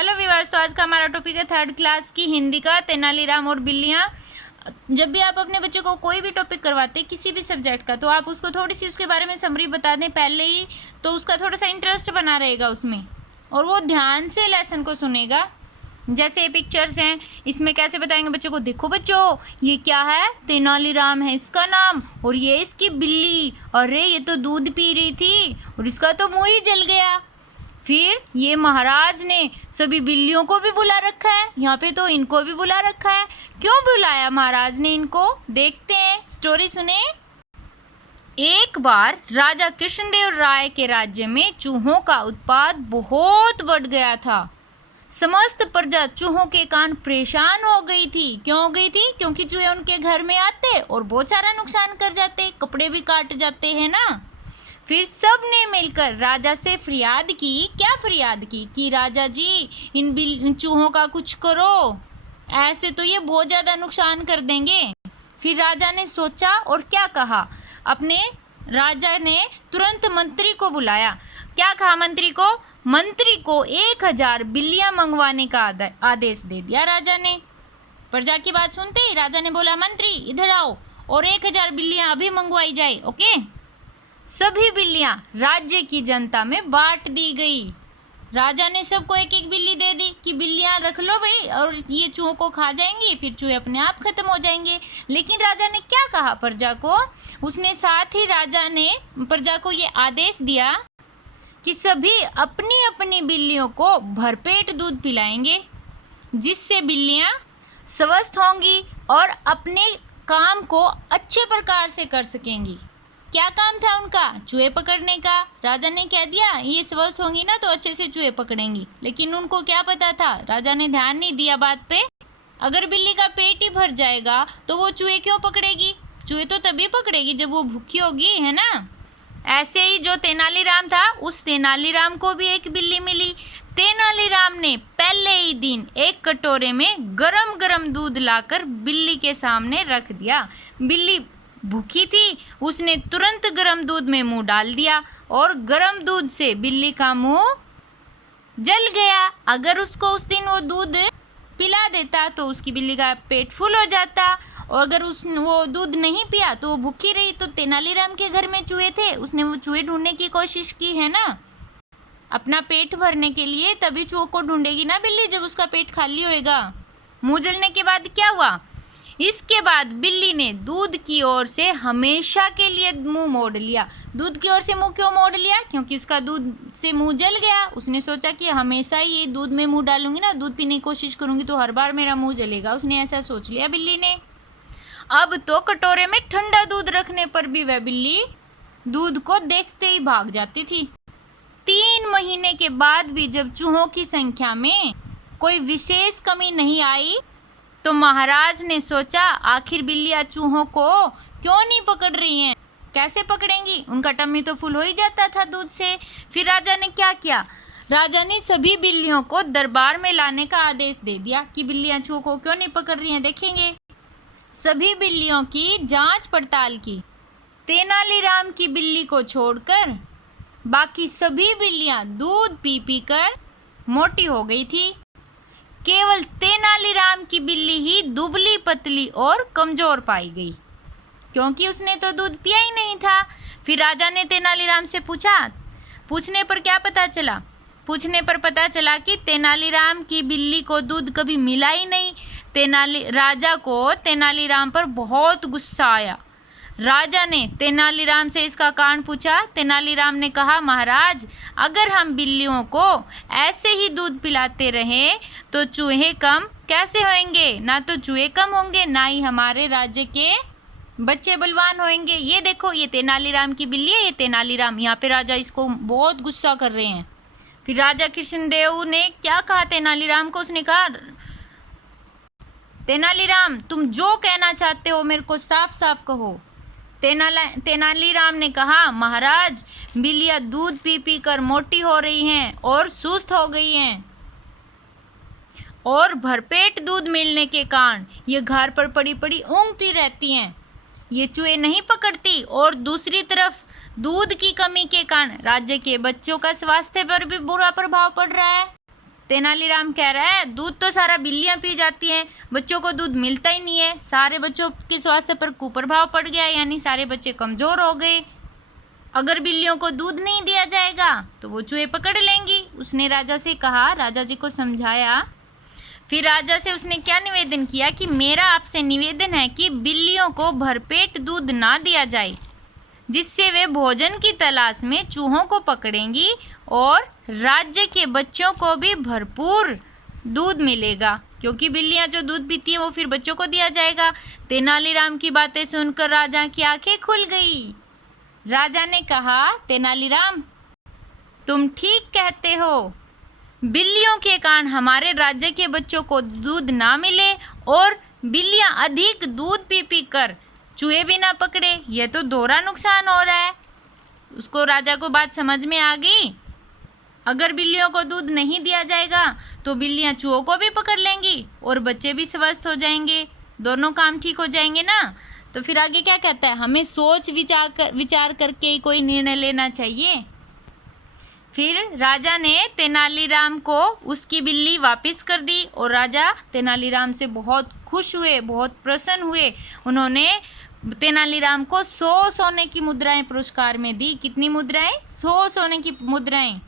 Hello viewers, तो आज का हमारा टॉपिक है थर्ड क्लास की हिंदी का तेनालीराम और बिल्लियाँ। जब भी आप अपने बच्चे को कोई भी टॉपिक करवाते हैं किसी भी सब्जेक्ट का, तो आप उसको थोड़ी सी उसके बारे में समरी बता दें पहले ही, तो उसका थोड़ा सा इंटरेस्ट बना रहेगा उसमें और वो ध्यान से लेसन को सुनेगा। जैसे पिक्चर्स हैं, इसमें कैसे बताएंगे बच्चों को, देखो बच्चों ये क्या है, तेनालीराम है इसका नाम और ये इसकी बिल्ली, अरे ये तो दूध पी रही थी और इसका तो मुंह ही जल गया। फिर ये महाराज ने सभी बिल्लियों को भी बुला रखा है, यहाँ पे तो इनको भी बुला रखा है। क्यों बुलाया महाराज ने इनको, देखते हैं, स्टोरी सुने। एक बार राजा कृष्णदेव राय के राज्य में चूहों का उत्पात बहुत बढ़ गया था। समस्त प्रजा चूहों के कारण परेशान हो गई थी। क्यों हो गई थी? क्योंकि चूहे उनके घर में आते और बहुत सारा नुकसान कर जाते, कपड़े भी काट जाते हैं ना। फिर सब ने मिलकर राजा से फरियाद की। क्या फरियाद की कि राजा जी इन चूहों का कुछ करो, ऐसे तो ये बहुत ज़्यादा नुकसान कर देंगे। फिर राजा ने सोचा और क्या कहा, अपने राजा ने तुरंत मंत्री को बुलाया। क्या कहा मंत्री को? मंत्री को 1000 बिल्लियां मंगवाने का आदेश दे दिया राजा ने। प्रजा की बात सुनते ही राजा ने बोला, मंत्री इधर आओ और 1000 बिल्लियां अभी मंगवाई जाए। ओके, सभी बिल्लियां राज्य की जनता में बांट दी गई। राजा ने सबको एक एक बिल्ली दे दी कि बिल्लियां रख लो भाई, और ये चूहों को खा जाएंगी, फिर चूहे अपने आप खत्म हो जाएंगे। लेकिन राजा ने क्या कहा प्रजा को? उसने साथ ही राजा ने प्रजा को ये आदेश दिया कि सभी अपनी अपनी बिल्लियों को भरपेट दूध पिलाएंगे, जिससे बिल्लियां स्वस्थ होंगी और अपने काम को अच्छे प्रकार से कर सकेंगी। क्या काम था उनका? चूहे पकड़ने का। राजा ने कह दिया ये स्वस्थ होंगी ना तो अच्छे से चूहे पकड़ेंगी, लेकिन उनको क्या पता था, राजा ने ध्यान नहीं दिया बात पे। अगर बिल्ली का पेट ही भर जाएगा तो वो चूहे क्यों पकड़ेगी? चूहे तो तभी पकड़ेगी जब वो भूखी होगी, है ना। ऐसे ही जो तेनालीराम था, उस तेनालीराम को भी एक बिल्ली मिली। तेनालीराम ने पहले ही दिन एक कटोरे में गरम गरम दूध लाकर बिल्ली के सामने रख दिया। बिल्ली भूखी थी, उसने तुरंत गरम दूध में मुंह डाल दिया और गरम दूध से बिल्ली का मुंह जल गया। अगर उसको उस दिन वो दूध पिला देता तो उसकी बिल्ली का पेट फुल हो जाता, और अगर वो दूध नहीं पिया तो वो भूखी रही। तो तेनालीराम के घर में चूहे थे, उसने वो चूहे ढूंढने की कोशिश की, है ना, अपना पेट भरने के लिए। तभी चूहों को ढूंढेगी ना बिल्ली जब उसका पेट खाली होएगा। मुंह जलने के बाद क्या हुआ? इसके बाद बिल्ली ने दूध की ओर से हमेशा के लिए मुंह मोड़ लिया। दूध की ओर से मुंह क्यों मोड़ लिया? क्योंकि उसका दूध से मुंह जल गया। उसने सोचा कि हमेशा ही ये दूध में मुंह डालूंगी ना, दूध पीने की कोशिश करूंगी तो हर बार मेरा मुंह जलेगा। उसने ऐसा सोच लिया बिल्ली ने। अब तो कटोरे में ठंडा दूध रखने पर भी वह बिल्ली दूध को देखते ही भाग जाती थी। 3 महीने के बाद भी जब चूहों की संख्या में कोई विशेष कमी नहीं आई तो महाराज ने सोचा आखिर बिल्लियां चूहों को क्यों नहीं पकड़ रही हैं, कैसे पकड़ेंगी, उनका टम्मी तो फुल हो ही जाता था दूध से। फिर राजा ने क्या किया? राजा ने सभी बिल्लियों को दरबार में लाने का आदेश दे दिया कि बिल्लियां चूहों को क्यों नहीं पकड़ रही हैं, देखेंगे। सभी बिल्लियों की जांच पड़ताल की। तेनालीराम की बिल्ली को छोड़कर बाकी सभी बिल्लियां दूध पी पी कर मोटी हो गई थी। केवल तेनालीराम की बिल्ली ही दुबली पतली और कमजोर पाई गई, क्योंकि उसने तो दूध पिया ही नहीं था। फिर राजा ने तेनालीराम से पूछा। पूछने पर क्या पता चला? पूछने पर पता चला कि तेनालीराम की बिल्ली को दूध कभी मिला ही नहीं। राजा को तेनालीराम पर बहुत गुस्सा आया। राजा ने तेनालीराम से इसका कारण पूछा। तेनालीराम ने कहा, महाराज अगर हम बिल्लियों को ऐसे ही दूध पिलाते रहें तो चूहे कम कैसे होंगे? ना तो चूहे कम होंगे, ना ही हमारे राज्य के बच्चे बलवान होंगे। ये देखो, ये तेनालीराम की बिल्ली है, ये तेनालीराम। यहाँ पे राजा इसको बहुत गुस्सा कर रहे हैं। फिर राजा कृष्णदेव ने क्या कहा तेनालीराम को? उसने कहा, तेनालीराम तुम जो कहना चाहते हो मेरे को साफ साफ कहो। तेनालीराम ने कहा, महाराज बिल्लियां दूध पी पी कर मोटी हो रही हैं और सुस्त हो गई हैं, और भरपेट दूध मिलने के कारण ये घर पर पड़ी पड़ी ऊँघती रहती हैं, ये चूहे नहीं पकड़ती। और दूसरी तरफ दूध की कमी के कारण राज्य के बच्चों का स्वास्थ्य पर भी बुरा प्रभाव पड़ रहा है। तेनालीराम कह रहा है दूध तो सारा बिल्लियां पी जाती हैं, बच्चों को दूध मिलता ही नहीं है, सारे बच्चों के स्वास्थ्य पर कुप्रभाव पड़ गया, यानी सारे बच्चे कमज़ोर हो गए। अगर बिल्लियों को दूध नहीं दिया जाएगा तो वो चूहे पकड़ लेंगी। उसने राजा से कहा, राजा जी को समझाया। फिर राजा से उसने क्या निवेदन किया कि मेरा आपसे निवेदन है कि बिल्लियों को भरपेट दूध ना दिया जाए, जिससे वे भोजन की तलाश में चूहों को पकड़ेंगी और राज्य के बच्चों को भी भरपूर दूध मिलेगा, क्योंकि बिल्लियां जो दूध पीती हैं वो फिर बच्चों को दिया जाएगा। तेनालीराम की बातें सुनकर राजा की आंखें खुल गई। राजा ने कहा, तेनालीराम तुम ठीक कहते हो, बिल्लियों के कारण हमारे राज्य के बच्चों को दूध ना मिले और बिल्लियां अधिक दूध पी पी कर चूहे भी ना पकड़े, यह तो दोहरा नुकसान हो रहा है। उसको राजा को बात समझ में आ गई। अगर बिल्लियों को दूध नहीं दिया जाएगा तो बिल्लियां चूहों को भी पकड़ लेंगी और बच्चे भी स्वस्थ हो जाएंगे, दोनों काम ठीक हो जाएंगे ना। तो फिर आगे क्या कहता है, हमें सोच विचार करके ही कोई निर्णय लेना चाहिए। फिर राजा ने तेनालीराम को उसकी बिल्ली वापस कर दी और राजा तेनालीराम से बहुत खुश हुए, बहुत प्रसन्न हुए। उन्होंने तेनालीराम को 100 सोने की मुद्राएं पुरस्कार में दी। कितनी मुद्राएं? 100 सोने की मुद्राएं।